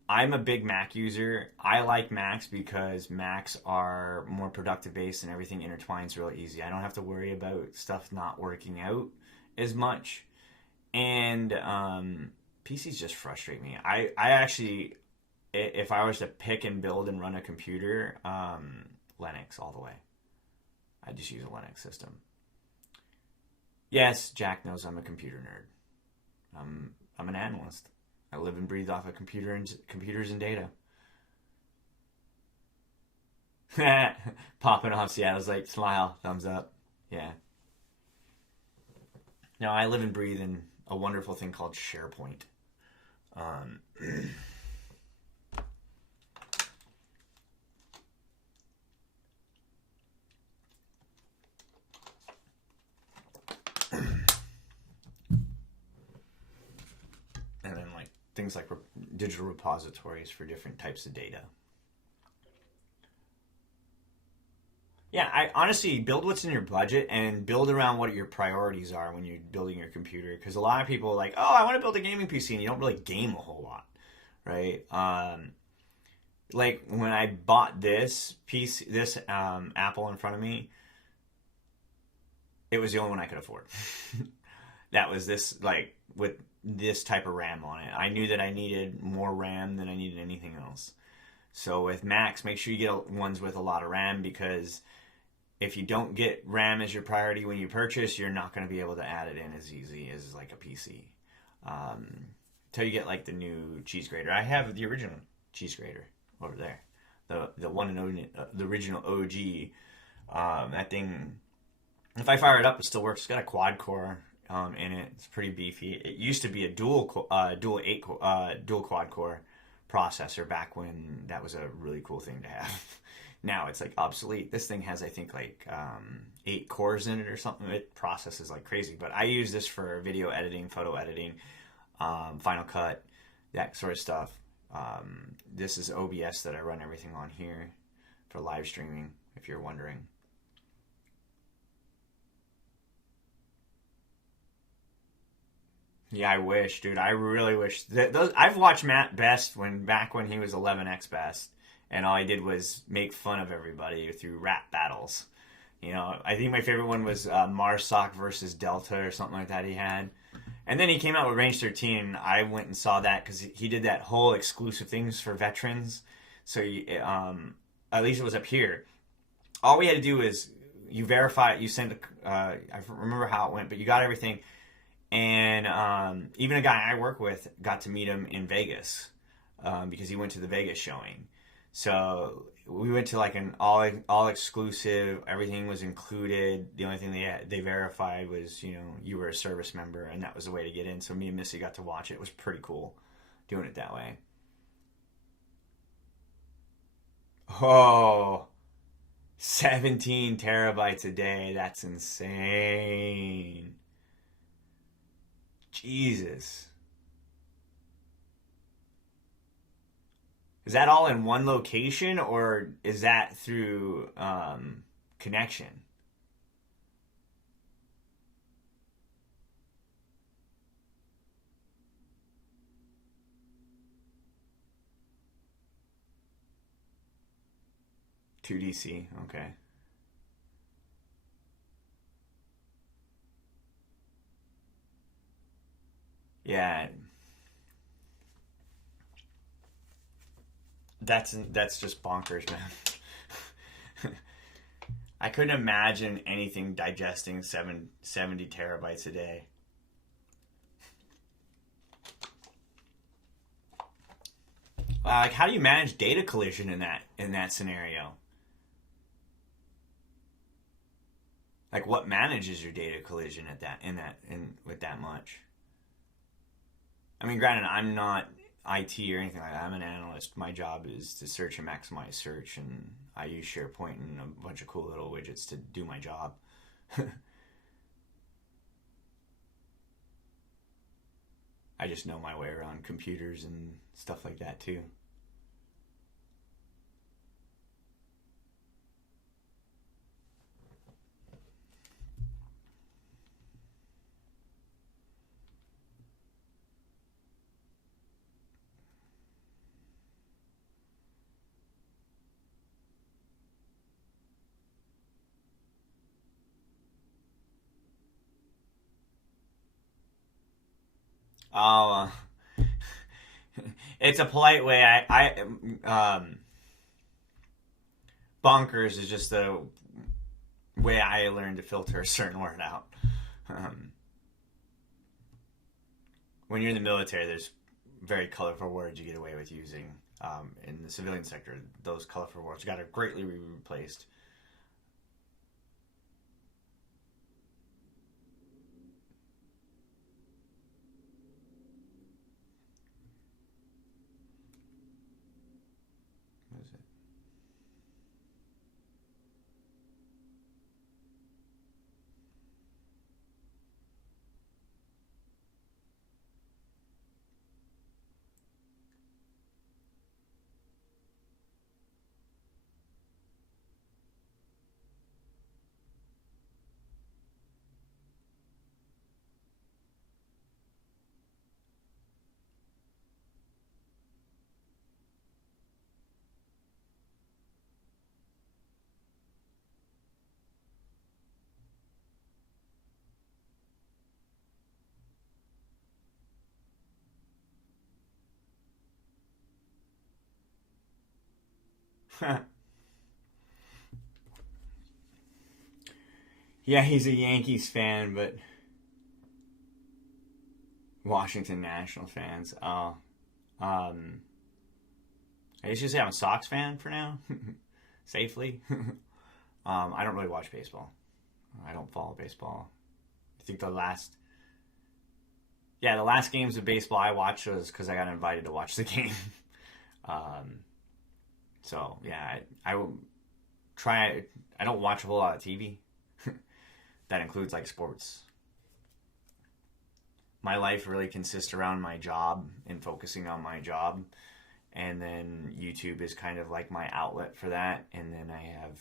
I'm a big Mac user. I like Macs because Macs are more productive based and everything intertwines real easy. I don't have to worry about stuff not working out as much. And PCs just frustrate me. I actually, if I was to pick and build and run a computer, Linux all the way. I just use a Linux system. Yes, Jack knows I'm a computer nerd. I'm an analyst. I live and breathe off of computers and data. Popping off Seattle's like, smile, thumbs up. Yeah. No, I live and breathe in a wonderful thing called SharePoint. And then like things like digital repositories for different types of data. Yeah, I honestly build what's in your budget and build around what your priorities are when you're building your computer. Because a lot of people are like, oh, I want to build a gaming PC, and you don't really game a whole lot, right? Like when I bought this piece, this Apple in front of me, it was the only one I could afford. That was this, like, with this type of RAM on it. I knew that I needed more RAM than I needed anything else. So with Macs, make sure you get ones with a lot of RAM, because if you don't get RAM as your priority when you purchase, you're not going to be able to add it in as easy as like a PC. Until you get like the new cheese grater. I have the original cheese grater over there. The one and only, the original OG. That thing, if I fire it up, it still works. It's got a quad core in it. It's pretty beefy. It used to be a dual quad core processor back when that was a really cool thing to have. Now it's like obsolete. This thing has, I think, like 8 cores in it or something. It processes like crazy. But I use this for video editing, photo editing, Final Cut, that sort of stuff. This is OBS that I run everything on here for live streaming, if you're wondering. Yeah, I wish, dude. I really wish. I've watched Matt Best back when he was 11x Best, and all I did was make fun of everybody through rap battles. You know, I think my favorite one was Marsoc versus Delta or something like that he had. And then he came out with Range 13, and I went and saw that because he did that whole exclusive things for veterans. So at least it was up here. All we had to do is you verify, you send, I remember how it went, but you got everything. And even a guy I work with got to meet him in Vegas because he went to the Vegas showing. So we went to like an all exclusive. Everything was included. The only thing they verified was, you know, you were a service member, and that was the way to get in. So me and Missy got to watch it. It was pretty cool doing it that way. Oh, 17 terabytes a day. That's insane. Jesus. Is that all in one location, or is that through connection? Two DC, okay. Yeah. That's just bonkers, man. I couldn't imagine anything digesting 70 terabytes a day. Like, how do you manage data collision in that scenario? Like, what manages your data collision with that much? I mean, granted, I'm not IT or anything like that. I'm an analyst. My job is to search and maximize search, and I use SharePoint and a bunch of cool little widgets to do my job. I just know my way around computers and stuff like that too. Oh, it's a polite way. Bonkers is just the way I learned to filter a certain word out. When you're in the military, there's very colorful words you get away with using. In the civilian sector, those colorful words got to greatly be replaced. What is it? Yeah, he's a Yankees fan, but Washington National fans. Oh, I used to say I'm a Sox fan for now, safely. I don't really watch baseball. I don't follow baseball. I think the last games of baseball I watched was because I got invited to watch the game. So yeah, I will try. I don't watch a whole lot of TV. That includes like sports. My life really consists around my job and focusing on my job. And then YouTube is kind of like my outlet for that. And then I have,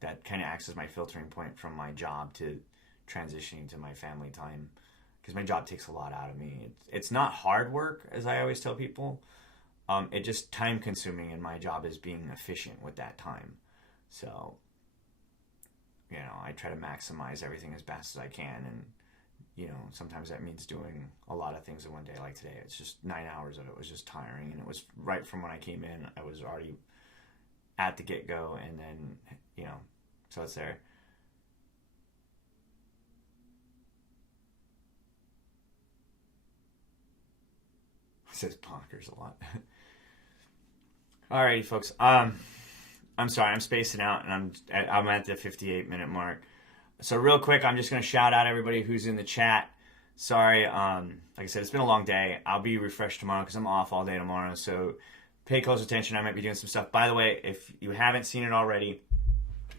that kind of acts as my filtering point from my job to transitioning to my family time. Because my job takes a lot out of me. It's not hard work, as I always tell people. It's just time consuming, and my job is being efficient with that time. So, I try to maximize everything as best as I can. And, sometimes that means doing a lot of things in one day. Like today, it's just 9 hours of it was just tiring. And it was right from when I came in, I was already at the get-go. And then, so it's there. It says bonkers a lot. Alrighty, folks. I'm sorry, I'm spacing out, and I'm at the 58-minute mark. So real quick, I'm just going to shout out everybody who's in the chat. Sorry, like I said, it's been a long day. I'll be refreshed tomorrow because I'm off all day tomorrow. So pay close attention. I might be doing some stuff. By the way, if you haven't seen it already,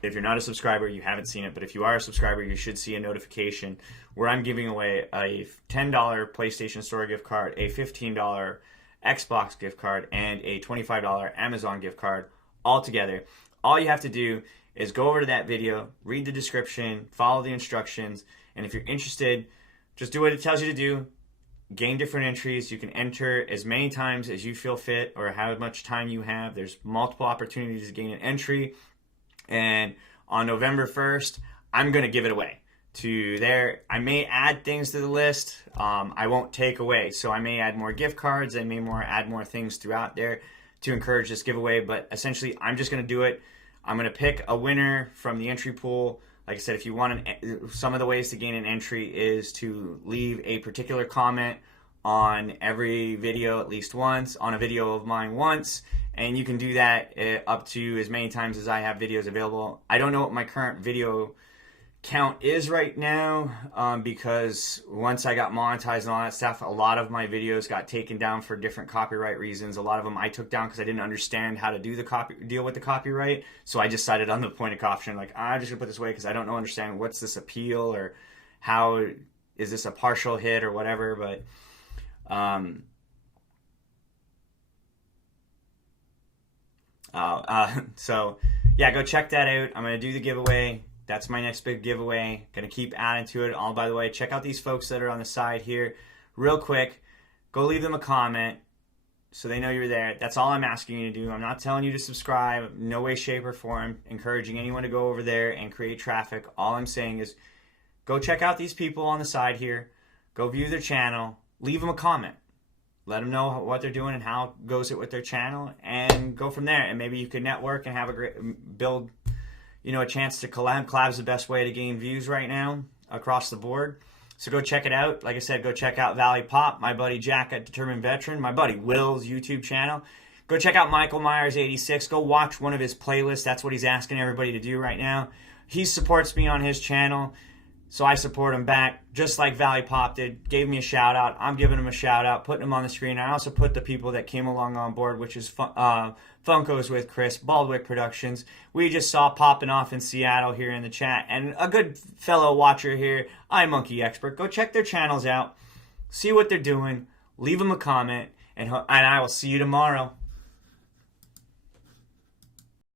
if you're not a subscriber, you haven't seen it. But if you are a subscriber, you should see a notification where I'm giving away a $10 PlayStation Store gift card, a $15 Xbox gift card, and a $25 Amazon gift card all together. All you have to do is go over to that video, read the description, follow the instructions, and if you're interested, just do what it tells you to do. Gain different entries. You can enter as many times as you feel fit or how much time you have. There's multiple opportunities to gain an entry. And on November 1st, I'm going to give it away to there. I may add things to the list. I won't take away. So I may add more gift cards. I may add more things throughout there to encourage this giveaway. But essentially, I'm just going to do it. I'm going to pick a winner from the entry pool. Like I said, if you want some of the ways to gain an entry is to leave a particular comment on every video at least once, on a video of mine once, and you can do that up to as many times as I have videos available. I don't know what my current video count is right now because once I got monetized and all that stuff, a lot of my videos got taken down for different copyright reasons. A lot of them I took down because I didn't understand how to do deal with the copyright. So I decided on the point of caution, like I'm just gonna put this away because I don't understand what's this appeal or how is this a partial hit or whatever, but so yeah, go check that out. I'm gonna do the giveaway. That's my next big giveaway. Gonna keep adding to it. All, by the way, check out these folks that are on the side here real quick. Go leave them a comment so they know you're there. That's all I'm asking you to do. I'm not telling you to subscribe, no way, shape, or form, encouraging anyone to go over there and create traffic. All I'm saying is go check out these people on the side here. Go view their channel. Leave them a comment. Let them know what they're doing and how goes it with their channel, and go from there. And maybe you could network and have a great build, a chance to collab. Collab's the best way to gain views right now across the board. So go check it out. Like I said, go check out Valley Pop, my buddy Jack at Determined Veteran, my buddy Will's YouTube channel. Go check out Michael Myers 86. Go watch one of his playlists. That's what he's asking everybody to do right now. He supports me on his channel, so I support him back, just like Valley Pop did. Gave me a shout out. I'm giving him a shout out, putting him on the screen. I also put the people that came along on board, which is Funko's with Chris, Baldwick Productions. We just saw popping off in Seattle here in the chat. And a good fellow watcher here, iMonkey Expert. Go check their channels out. See what they're doing. Leave them a comment. And I will see you tomorrow.